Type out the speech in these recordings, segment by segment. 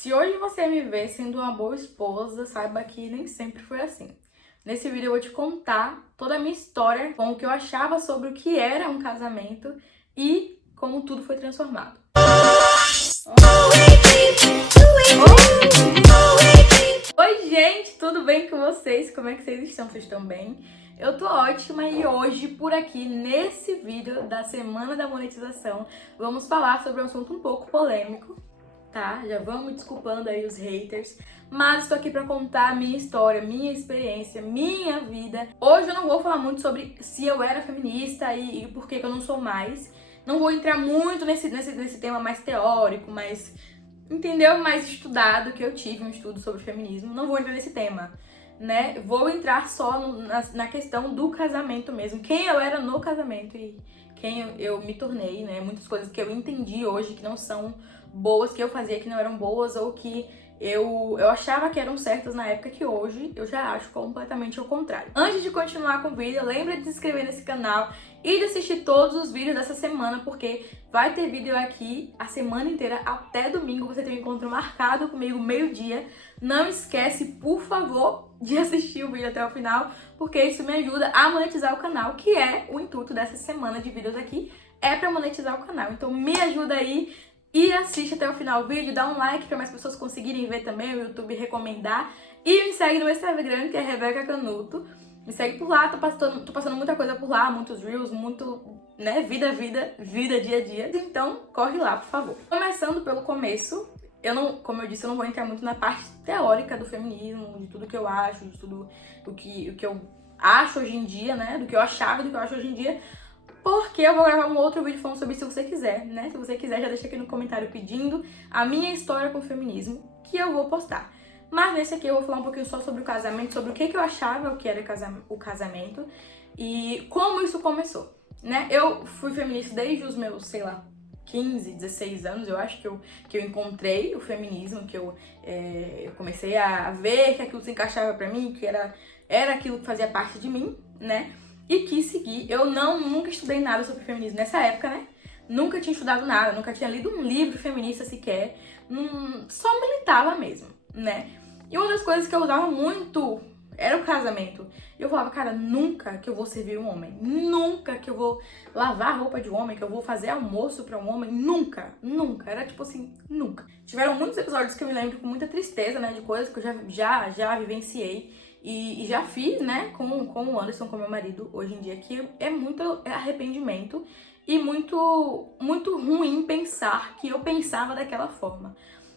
Se hoje você me vê sendo uma boa esposa, saiba que nem sempre foi assim. Nesse vídeo eu vou te contar toda a minha história com o que eu achava sobre o que era um casamento e como tudo foi transformado. Oi, gente, tudo bem com vocês? Como é que vocês estão? Vocês estão bem? Eu tô ótima e hoje, por aqui, nesse vídeo da Semana da Monetização, vamos falar sobre um assunto um pouco polêmico, tá? Já vamos desculpando aí os haters, mas estou aqui pra contar a minha história, minha experiência, minha vida. Hoje eu não vou falar muito sobre se eu era feminista e por que eu não sou mais. Não vou entrar muito nesse tema mais teórico, mais, entendeu? Mais estudado, que eu tive um estudo sobre feminismo. Não vou entrar nesse tema, né? Vou entrar só na questão do casamento mesmo. Quem eu era no casamento e quem eu me tornei, né? Muitas coisas que eu entendi hoje que não são boas, que eu fazia que não eram boas, ou que eu achava que eram certas na época, que hoje eu já acho completamente o contrário. Antes de continuar com o vídeo, lembra de se inscrever nesse canal e de assistir todos os vídeos dessa semana, porque vai ter vídeo aqui a semana inteira, até domingo. Você tem um encontro marcado comigo, meio-dia. Não esquece, por favor, de assistir o vídeo até o final, porque isso me ajuda a monetizar o canal, que é o intuito dessa semana de vídeos aqui, é pra monetizar o canal. Então me ajuda aí e assiste até o final do vídeo, dá um like para mais pessoas conseguirem ver também, o YouTube recomendar. E me segue no Instagram, que é Rebeca Canuto. Me segue por lá, tô passando muita coisa por lá, muitos reels, muito, né, vida, dia a dia. Então, corre lá, por favor. Começando pelo começo, como eu disse, eu não vou entrar muito na parte teórica do feminismo, de tudo que eu acho, de tudo o que eu acho hoje em dia, né, do que eu achava e do que eu acho hoje em dia, porque eu vou gravar um outro vídeo falando sobre isso se você quiser, né? Se você quiser, já deixa aqui no comentário pedindo a minha história com o feminismo, que eu vou postar. Mas nesse aqui eu vou falar um pouquinho só sobre o casamento, sobre o que eu achava que era o casamento e como isso começou, né? Eu fui feminista desde os meus, sei lá, 15, 16 anos, eu acho que eu encontrei o feminismo, que eu comecei a ver que aquilo se encaixava pra mim, que era aquilo que fazia parte de mim, né? E quis seguir. Eu nunca estudei nada sobre feminismo nessa época, né? Nunca tinha estudado nada, nunca tinha lido um livro feminista sequer. Só militava mesmo, né? E uma das coisas que eu usava muito era o casamento. E eu falava, cara, nunca que eu vou servir um homem. Nunca que eu vou lavar a roupa de um homem, que eu vou fazer almoço pra um homem. Nunca, nunca. Era tipo assim, nunca. Tiveram muitos episódios que eu me lembro com muita tristeza, né? De coisas que eu já vivenciei. E já fiz, né, com o Anderson, com meu marido, hoje em dia, que é muito arrependimento e muito ruim pensar que eu pensava daquela forma.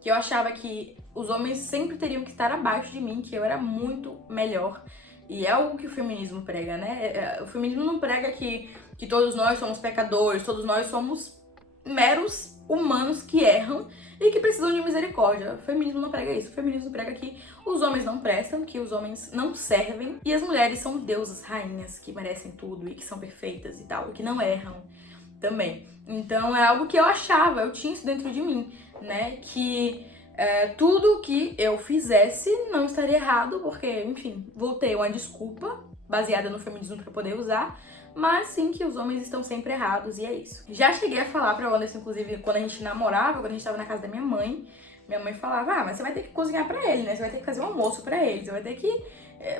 Que eu achava que os homens sempre teriam que estar abaixo de mim, que eu era muito melhor. E é algo que o feminismo prega, né? O feminismo não prega que todos nós somos pecadores, todos nós somos meros humanos que erram e que precisam de misericórdia. O feminismo não prega isso. O feminismo prega que os homens não prestam, que os homens não servem e as mulheres são deusas, rainhas, que merecem tudo e que são perfeitas e tal, e que não erram também. Então é algo que eu achava, eu tinha isso dentro de mim, né? Que tudo que eu fizesse não estaria errado, porque, enfim, vou ter uma desculpa baseada no feminismo para poder usar, mas sim que os homens estão sempre errados e é isso. Já cheguei a falar pra Anderson, inclusive, quando a gente namorava, quando a gente tava na casa da minha mãe falava, mas você vai ter que cozinhar pra ele, né? Você vai ter que fazer um almoço pra ele, você vai ter que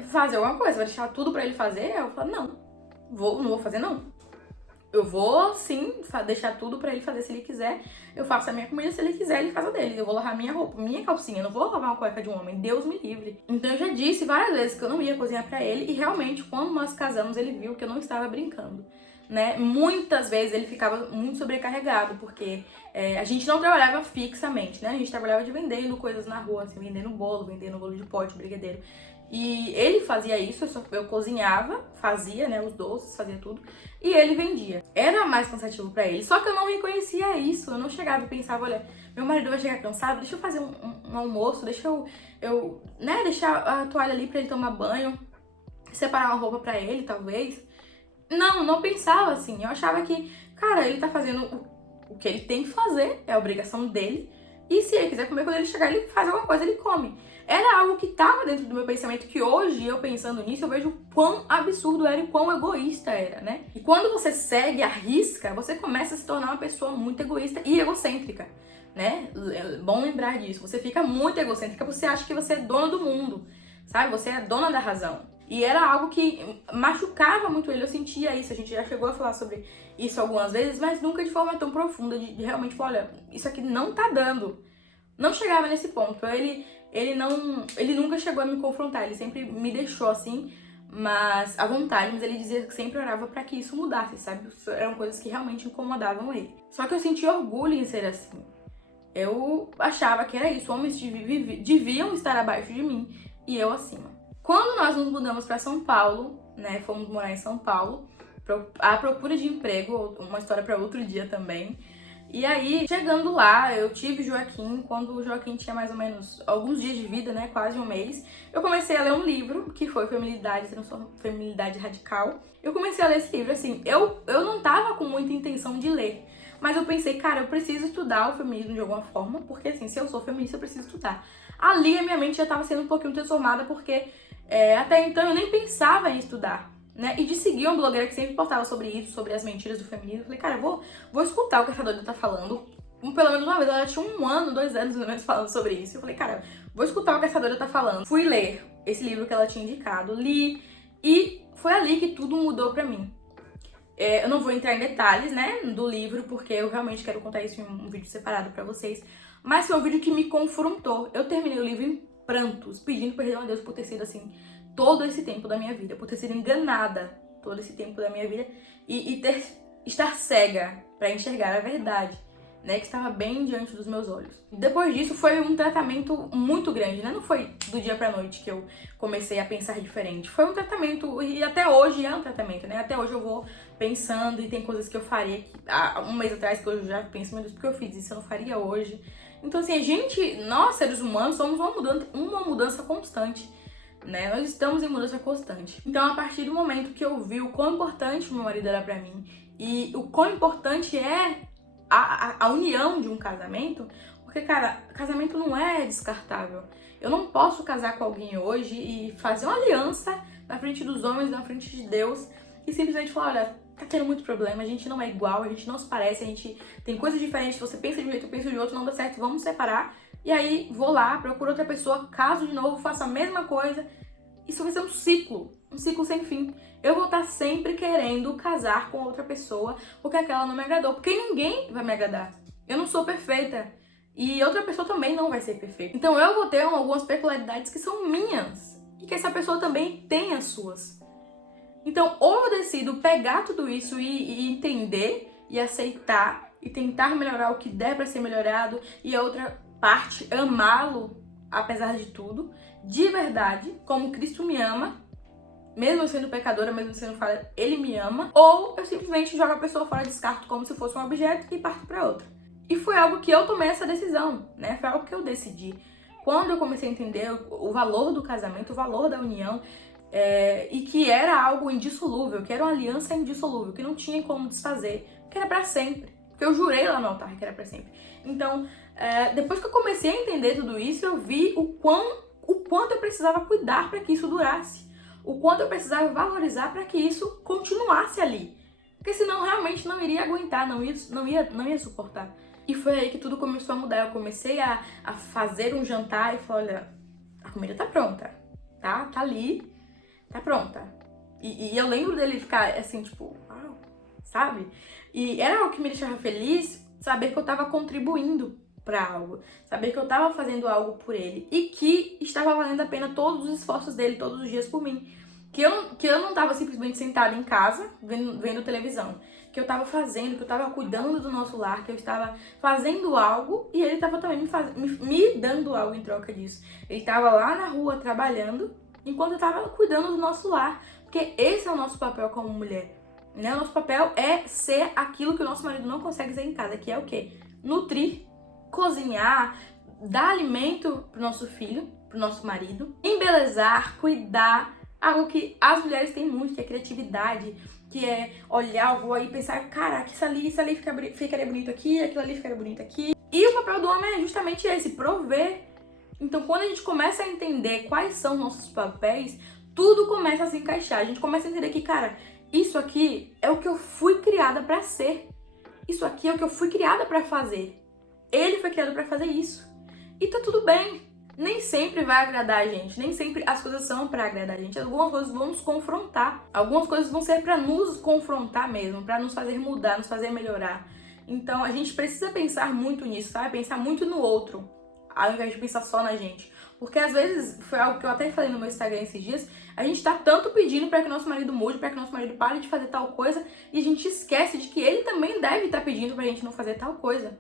fazer alguma coisa, você vai deixar tudo pra ele fazer? Eu falo, não vou fazer não. Eu vou, sim, deixar tudo pra ele fazer se ele quiser. Eu faço a minha comida, se ele quiser, ele faz a dele. Eu vou lavar minha roupa, minha calcinha. Eu não vou lavar uma cueca de um homem, Deus me livre. Então eu já disse várias vezes que eu não ia cozinhar pra ele. E realmente, quando nós casamos, ele viu que eu não estava brincando, né? Muitas vezes ele ficava muito sobrecarregado, porque a gente não trabalhava fixamente, né? A gente trabalhava de vendendo coisas na rua, assim, vendendo bolo de pote, brigadeiro. E ele fazia isso, eu cozinhava, fazia, né, os doces, fazia tudo, e ele vendia. Era mais cansativo pra ele, só que eu não reconhecia isso, eu não chegava e pensava, olha, meu marido vai chegar cansado, deixa eu fazer um almoço, deixa eu deixar a toalha ali pra ele tomar banho, separar uma roupa pra ele, talvez. Não pensava assim, eu achava que, cara, ele tá fazendo o que ele tem que fazer, é a obrigação dele, e se ele quiser comer, quando ele chegar, ele faz alguma coisa, ele come. Era algo que estava dentro do meu pensamento, que hoje, eu pensando nisso, eu vejo o quão absurdo era e quão egoísta era, né? E quando você segue a risca, você começa a se tornar uma pessoa muito egoísta e egocêntrica. né? É bom lembrar disso. Você fica muito egocêntrica, você acha que você é dona do mundo, sabe? Você é dona da razão. E era algo que machucava muito ele, eu sentia isso. A gente já chegou a falar sobre isso algumas vezes, mas nunca de forma tão profunda, de realmente falar, olha, isso aqui não tá dando. Não chegava nesse ponto. Ele nunca chegou a me confrontar, ele sempre me deixou assim, mas à vontade, mas ele dizia que sempre orava pra que isso mudasse, sabe? Eram coisas que realmente incomodavam ele. Só que eu sentia orgulho em ser assim. Eu achava que era isso, homens deviam estar abaixo de mim e eu acima. Quando nós nos mudamos para São Paulo, né, fomos morar em São Paulo, à procura de emprego, uma história para outro dia também. E aí, chegando lá, eu tive Joaquim, quando o Joaquim tinha mais ou menos alguns dias de vida, né, quase um mês. Eu comecei a ler um livro, que foi Feminilidade Radical. Eu comecei a ler esse livro, assim, eu não tava com muita intenção de ler. Mas eu pensei, cara, eu preciso estudar o feminismo de alguma forma, porque assim, se eu sou feminista, eu preciso estudar. Ali a minha mente já estava sendo um pouquinho transformada, porque até então eu nem pensava em estudar, né? E de seguir uma blogueira que sempre postava sobre isso, sobre as mentiras do feminismo. Eu falei, cara, eu vou escutar o que essa doida tá falando. Pelo menos uma vez, ela tinha 1 ano, 2 anos, mais ou menos, falando sobre isso. Eu falei, cara, vou escutar o que essa doida tá falando. Fui ler esse livro que ela tinha indicado, li, e foi ali que tudo mudou pra mim. Eu não vou entrar em detalhes, né, do livro, porque eu realmente quero contar isso em um vídeo separado pra vocês. Mas foi um vídeo que me confrontou. Eu terminei o livro em prantos, pedindo perdão a Deus por ter sido assim, todo esse tempo da minha vida, por ter sido enganada todo esse tempo da minha vida e estar cega pra enxergar a verdade, né, que estava bem diante dos meus olhos. Depois disso foi um tratamento muito grande, né? Não foi do dia pra noite que eu comecei a pensar diferente. Foi um tratamento, e até hoje é um tratamento, né? Até hoje eu vou pensando e tem coisas que eu faria que, há um mês atrás que eu já penso, meu Deus, porque eu fiz isso, eu não faria hoje. Então assim, nós seres humanos somos uma mudança constante, né? Nós estamos em mudança constante. Então a partir do momento que eu vi o quão importante o meu marido era pra mim e o quão importante é a união de um casamento, porque, cara, casamento não é descartável. Eu não posso casar com alguém hoje e fazer uma aliança na frente dos homens, na frente de Deus, e simplesmente falar, olha, tá tendo muito problema, a gente não é igual, a gente não se parece, a gente tem coisas diferentes, você pensa de um jeito, eu penso de outro, não dá certo, vamos separar. E aí, vou lá, procuro outra pessoa, caso de novo, faço a mesma coisa. Isso vai ser um ciclo sem fim. Eu vou estar sempre querendo casar com outra pessoa porque aquela não me agradou, porque ninguém vai me agradar. Eu não sou perfeita e outra pessoa também não vai ser perfeita. Então eu vou ter algumas peculiaridades que são minhas e que essa pessoa também tem as suas. Então ou eu decido pegar tudo isso e entender e aceitar e tentar melhorar o que der para ser melhorado e a outra parte amá-lo apesar de tudo, de verdade, como Cristo me ama, mesmo eu sendo pecadora, mesmo sendo falha, Ele me ama, ou eu simplesmente jogo a pessoa fora, descarto como se fosse um objeto e parto pra outra. E foi algo que eu tomei essa decisão, né? Foi algo que eu decidi. Quando eu comecei a entender o valor do casamento, o valor da união, e que era algo indissolúvel, que era uma aliança indissolúvel, que não tinha como desfazer, que era pra sempre. Porque eu jurei lá no altar que era pra sempre. Então, depois que eu comecei a entender tudo isso, eu vi o quanto eu precisava cuidar para que isso durasse. O quanto eu precisava valorizar para que isso continuasse ali. Porque senão realmente não iria aguentar, não ia suportar. E foi aí que tudo começou a mudar. Eu comecei a fazer um jantar e falei, olha, a comida tá pronta, tá ali, tá pronta. E eu lembro dele ficar assim, tipo, uau, sabe? E era algo que me deixava feliz, saber que eu tava contribuindo para algo, saber que eu tava fazendo algo por ele e que estava valendo a pena todos os esforços dele todos os dias por mim, que eu não tava simplesmente sentada em casa vendo televisão, que eu tava fazendo, que eu tava cuidando do nosso lar, que eu estava fazendo algo e ele tava também me dando algo em troca disso. Ele tava lá na rua trabalhando enquanto eu tava cuidando do nosso lar, porque esse é o nosso papel como mulher, né? O nosso papel é ser aquilo que o nosso marido não consegue ser em casa, que é o quê? Nutrir, cozinhar, dar alimento pro nosso filho, pro nosso marido, embelezar, cuidar, algo que as mulheres têm muito, que é criatividade, que é olhar algo e pensar, caraca, isso ali ficaria bonito aqui, aquilo ali ficaria bonito aqui. E o papel do homem é justamente esse, prover. Então quando a gente começa a entender quais são nossos papéis, tudo começa a se encaixar. A gente começa a entender que, cara, isso aqui é o que eu fui criada pra ser. Isso aqui é o que eu fui criada pra fazer. Ele foi criado pra fazer isso. E tá tudo bem. Nem sempre vai agradar a gente, nem sempre as coisas são pra agradar a gente. Algumas coisas vão nos confrontar, algumas coisas vão ser pra nos confrontar mesmo, pra nos fazer mudar, nos fazer melhorar. Então a gente precisa pensar muito nisso, sabe? Pensar muito no outro, ao invés de pensar só na gente. Porque às vezes, foi algo que eu até falei no meu Instagram esses dias, a gente tá tanto pedindo pra que nosso marido mude, pra que nosso marido pare de fazer tal coisa, e a gente esquece de que ele também deve estar pedindo pra gente não fazer tal coisa.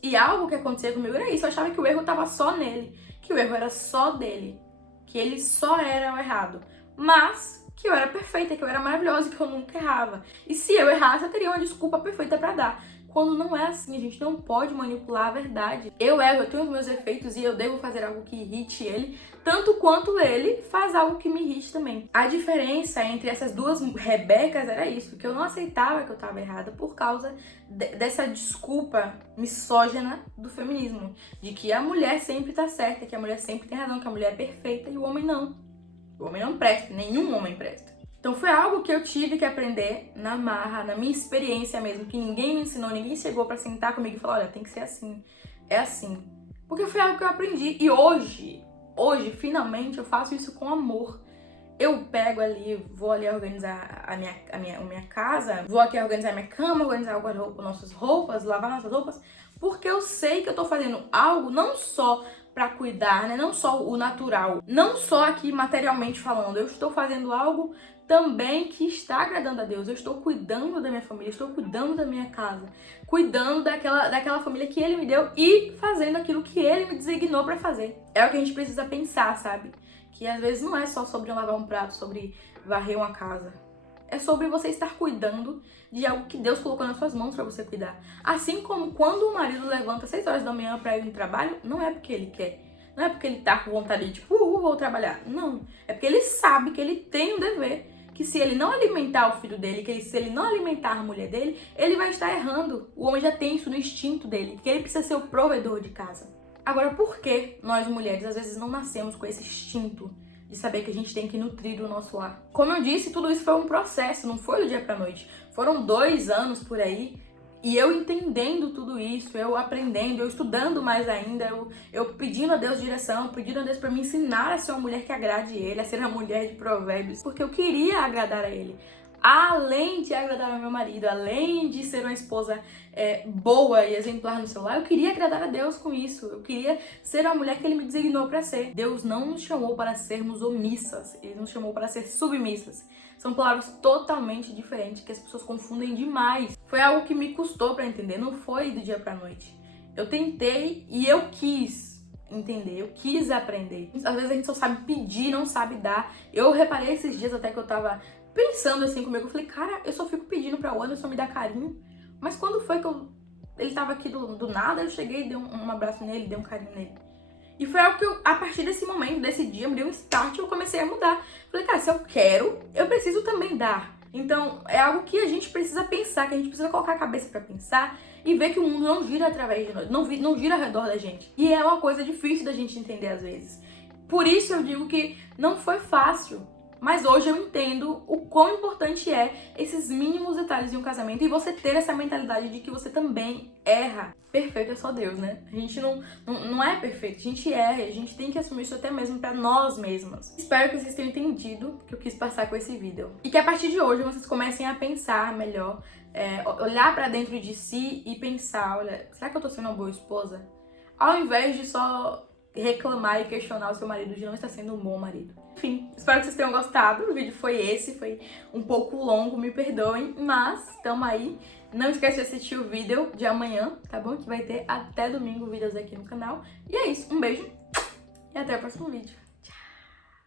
E algo que acontecia comigo era isso, eu achava que o erro tava só nele, que o erro era só dele, que ele só era o errado, mas que eu era perfeita, que eu era maravilhosa, que eu nunca errava. E se eu errasse, eu teria uma desculpa perfeita pra dar. Quando não é assim, a gente não pode manipular a verdade. Eu erro, eu tenho os meus efeitos e eu devo fazer algo que irrite ele, tanto quanto ele faz algo que me irrite também. A diferença entre essas duas Rebecas era isso, que eu não aceitava que eu estava errada por causa dessa desculpa misógina do feminismo, de que a mulher sempre tá certa, que a mulher sempre tem razão, que a mulher é perfeita e o homem não. O homem não presta, nenhum homem presta. Então foi algo que eu tive que aprender na marra, na minha experiência mesmo, que ninguém me ensinou, ninguém chegou pra sentar comigo e falar, olha, tem que ser assim, é assim. Porque foi algo que eu aprendi e hoje, finalmente, eu faço isso com amor. Eu pego ali, vou ali organizar a minha casa, vou aqui organizar a minha cama, organizar o guarda-roupa, nossas roupas, lavar nossas roupas, porque eu sei que eu tô fazendo algo não só pra cuidar, né? Não só o natural, não só aqui materialmente falando, eu estou fazendo algo também que está agradando a Deus. Eu estou cuidando da minha família, estou cuidando da minha casa, cuidando daquela família que Ele me deu e fazendo aquilo que Ele me designou pra fazer. É o que a gente precisa pensar, sabe? Que às vezes não é só sobre lavar um prato, sobre varrer uma casa. É sobre você estar cuidando de algo que Deus colocou nas suas mãos para você cuidar. Assim como quando o marido levanta às 6 horas da manhã para ir no trabalho, não é porque ele quer. Não é porque ele tá com vontade de, tipo, vou trabalhar. Não. É porque ele sabe que ele tem um dever. Que se ele não alimentar o filho dele, se ele não alimentar a mulher dele, ele vai estar errando. O homem já tem isso no instinto dele, que ele precisa ser o provedor de casa. Agora, por que nós mulheres às vezes não nascemos com esse instinto de saber que a gente tem que nutrir o nosso lar? Como eu disse, tudo isso foi um processo, não foi do dia pra noite. Foram 2 anos por aí, e eu entendendo tudo isso, eu aprendendo, eu estudando mais ainda, eu pedindo a Deus direção, pedindo a Deus pra me ensinar a ser uma mulher que agrade Ele, a ser uma mulher de provérbios, porque eu queria agradar a Ele. Além de agradar ao meu marido, além de ser uma esposa boa e exemplar no seu lar, eu queria agradar a Deus com isso. Eu queria ser a mulher que Ele me designou para ser. Deus não nos chamou para sermos omissas, Ele nos chamou para ser submissas. São palavras totalmente diferentes que as pessoas confundem demais. Foi algo que me custou para entender, não foi do dia pra noite. Eu tentei e eu quis entender, eu quis aprender. Às vezes a gente só sabe pedir, não sabe dar. Eu reparei esses dias até que eu tava pensando assim comigo, eu falei, cara, eu só fico pedindo pra Anderson me dar carinho. Mas quando foi que ele tava aqui do nada, eu cheguei, dei um abraço nele, dei um carinho nele. E foi algo que a partir desse momento, desse dia, me deu um start e eu comecei a mudar. Falei, cara, se eu quero, eu preciso também dar. Então, é algo que a gente precisa pensar, que a gente precisa colocar a cabeça pra pensar e ver que o mundo não gira através de nós, não gira ao redor da gente. E é uma coisa difícil da gente entender às vezes. Por isso eu digo que não foi fácil. Mas hoje eu entendo o quão importante é esses mínimos detalhes de um casamento e você ter essa mentalidade de que você também erra. Perfeito é só Deus, né? A gente não é perfeito, a gente erra, a gente tem que assumir isso até mesmo pra nós mesmas. Espero que vocês tenham entendido o que eu quis passar com esse vídeo. E que a partir de hoje vocês comecem a pensar melhor, olhar pra dentro de si e pensar, olha, será que eu tô sendo uma boa esposa? Ao invés de só reclamar e questionar o seu marido de não estar sendo um bom marido. Enfim, espero que vocês tenham gostado. O vídeo foi esse, foi um pouco longo, me perdoem, mas tamo aí. Não esquece de assistir o vídeo de amanhã, tá bom? Que vai ter até domingo vídeos aqui no canal. E é isso, um beijo e até o próximo vídeo.